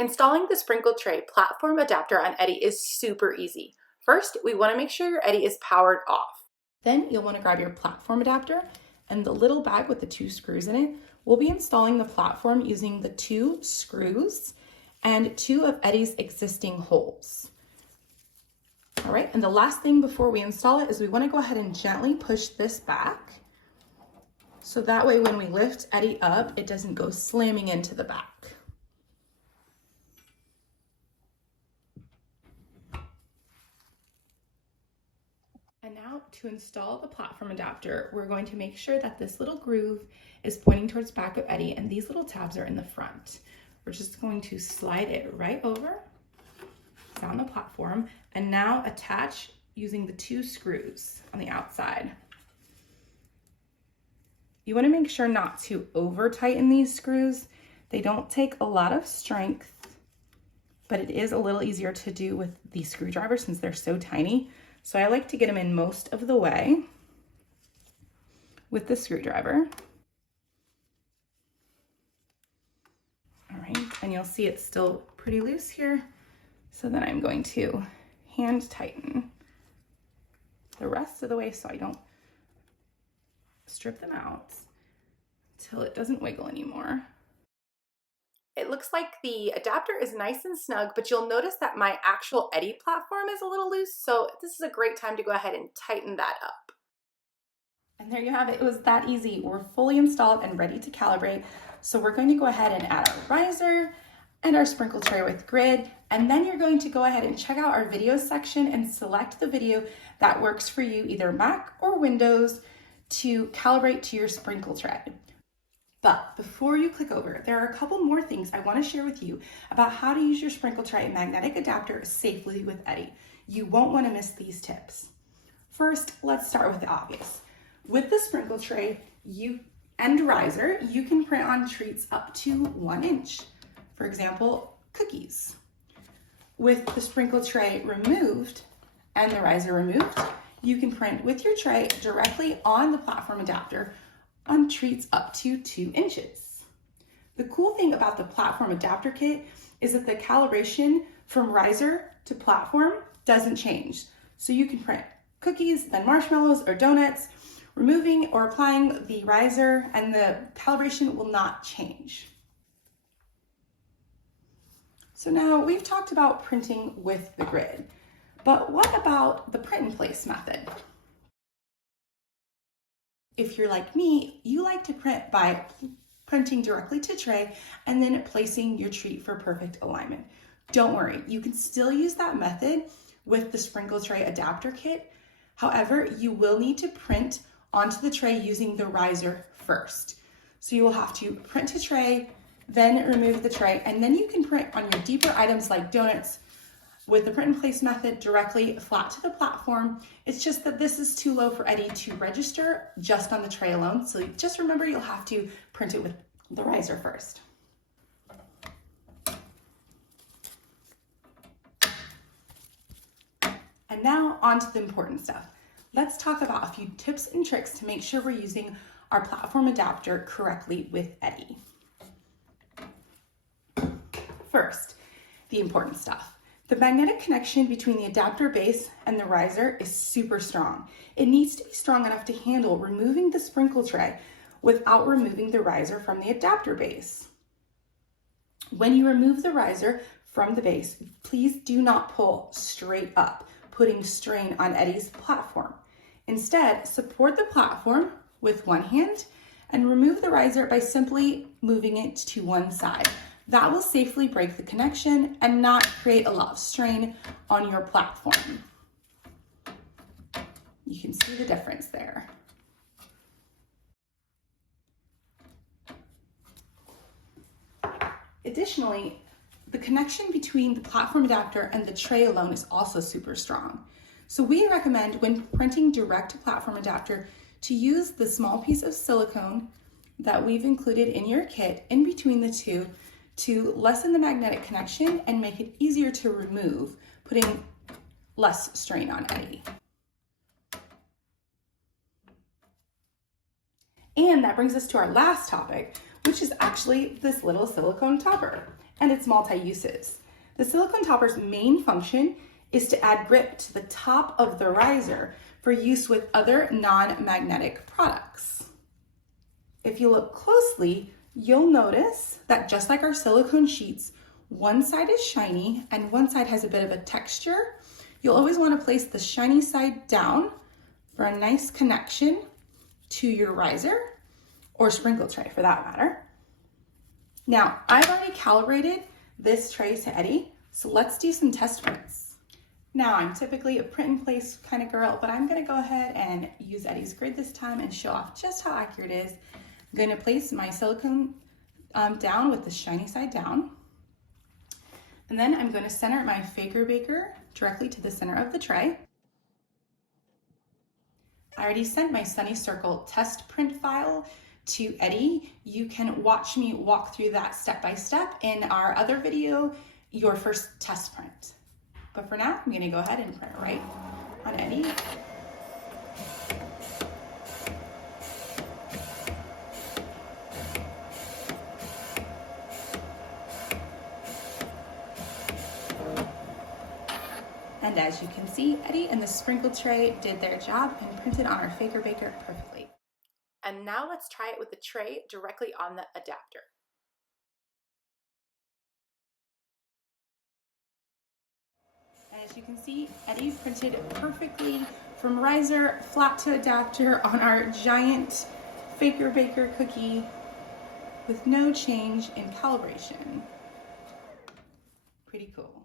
Installing the sprinkle tray platform adapter on Eddy is super easy. First, we want to make sure your Eddy is powered off. Then you'll want to grab your platform adapter and the little bag with the 2 screws in it. We'll be installing the platform using the 2 screws and 2 of Eddy's existing holes. All right, and the last thing before we install it is we want to go ahead and gently push this back. So that way when we lift Eddy up, it doesn't go slamming into the back. And now to install the platform adapter, we're going to make sure that this little groove is pointing towards the back of Eddy and these little tabs are in the front. We're just going to slide it right over down the platform and now attach using the 2 screws on the outside. You want to make sure not to over tighten these screws. They don't take a lot of strength, but it is a little easier to do with the screwdriver since they're so tiny. So I like to get them in most of the way with the screwdriver. All right, and you'll see it's still pretty loose here. So then I'm going to hand tighten the rest of the way so I don't strip them out till it doesn't wiggle anymore. It looks like the adapter is nice and snug, but you'll notice that my actual Eddy platform is a little loose, so this is a great time to go ahead and tighten that up. And there you have it. It was that easy. We're fully installed and ready to calibrate. So we're going to go ahead and add our riser and our sprinkle tray with grid, and then you're going to go ahead and check out our video section and select the video that works for you, either Mac or Windows, to calibrate to your sprinkle tray. But before you click over, there are a couple more things I want to share with you about how to use your sprinkle tray magnetic adapter safely with Eddy. You won't want to miss these tips. First, let's start with the obvious. With the sprinkle tray and riser, you can print on treats up to 1 inch. For example, cookies. With the sprinkle tray removed and the riser removed, you can print with your tray directly on the platform adapter on treats up to 2 inches. The cool thing about the platform adapter kit is that the calibration from riser to platform doesn't change. So you can print cookies, then marshmallows or donuts, removing or applying the riser, and the calibration will not change. So now we've talked about printing with the grid, but what about the print in place method? If you're like me, you like to print by printing directly to tray and then placing your treat for perfect alignment. Don't worry, you can still use that method with the sprinkle tray adapter kit. However, you will need to print onto the tray using the riser first. So you will have to print to tray, then remove the tray, and then you can print on your deeper items like donuts with the print in place method directly flat to the platform. It's just that this is too low for Eddy to register just on the tray alone. So just remember, you'll have to print it with the riser first. And now on to the important stuff. Let's talk about a few tips and tricks to make sure we're using our platform adapter correctly with Eddy. First, the important stuff. The magnetic connection between the adapter base and the riser is super strong. It needs to be strong enough to handle removing the sprinkle tray without removing the riser from the adapter base. When you remove the riser from the base, please do not pull straight up, putting strain on Eddy's platform. Instead, support the platform with one hand and remove the riser by simply moving it to one side. That will safely break the connection and not create a lot of strain on your platform. You can see the difference there. Additionally, the connection between the platform adapter and the tray alone is also super strong. So we recommend when printing direct to platform adapter to use the small piece of silicone that we've included in your kit in between the two to lessen the magnetic connection and make it easier to remove, putting less strain on Eddy. And that brings us to our last topic, which is actually this little silicone topper. and its multi-uses. The silicone topper's main function is to add grip to the top of the riser for use with other non-magnetic products. If you look closely, you'll notice that just like our silicone sheets, one side is shiny and one side has a bit of a texture. You'll always want to place the shiny side down for a nice connection to your riser or sprinkle tray for that matter. Now, I've already calibrated this tray to Eddie, so let's do some test prints. Now, I'm typically a print in place kind of girl, but I'm gonna go ahead and use Eddie's grid this time and show off just how accurate it is. I'm gonna place my silicone down with the shiny side down. And then I'm gonna center my Faker Baker directly to the center of the tray. I already sent my Sunny Circle test print file to Eddie. You can watch me walk through that step by step in our other video, your first test print. But for now, I'm gonna go ahead and print right on Eddie. And as you can see, Eddie and the sprinkle tray did their job and printed on our Faker Baker perfectly. And now let's try it with the tray directly on the adapter. And as you can see, Eddie printed perfectly from riser flat to adapter on our giant Faker Baker cookie with no change in calibration. Pretty cool.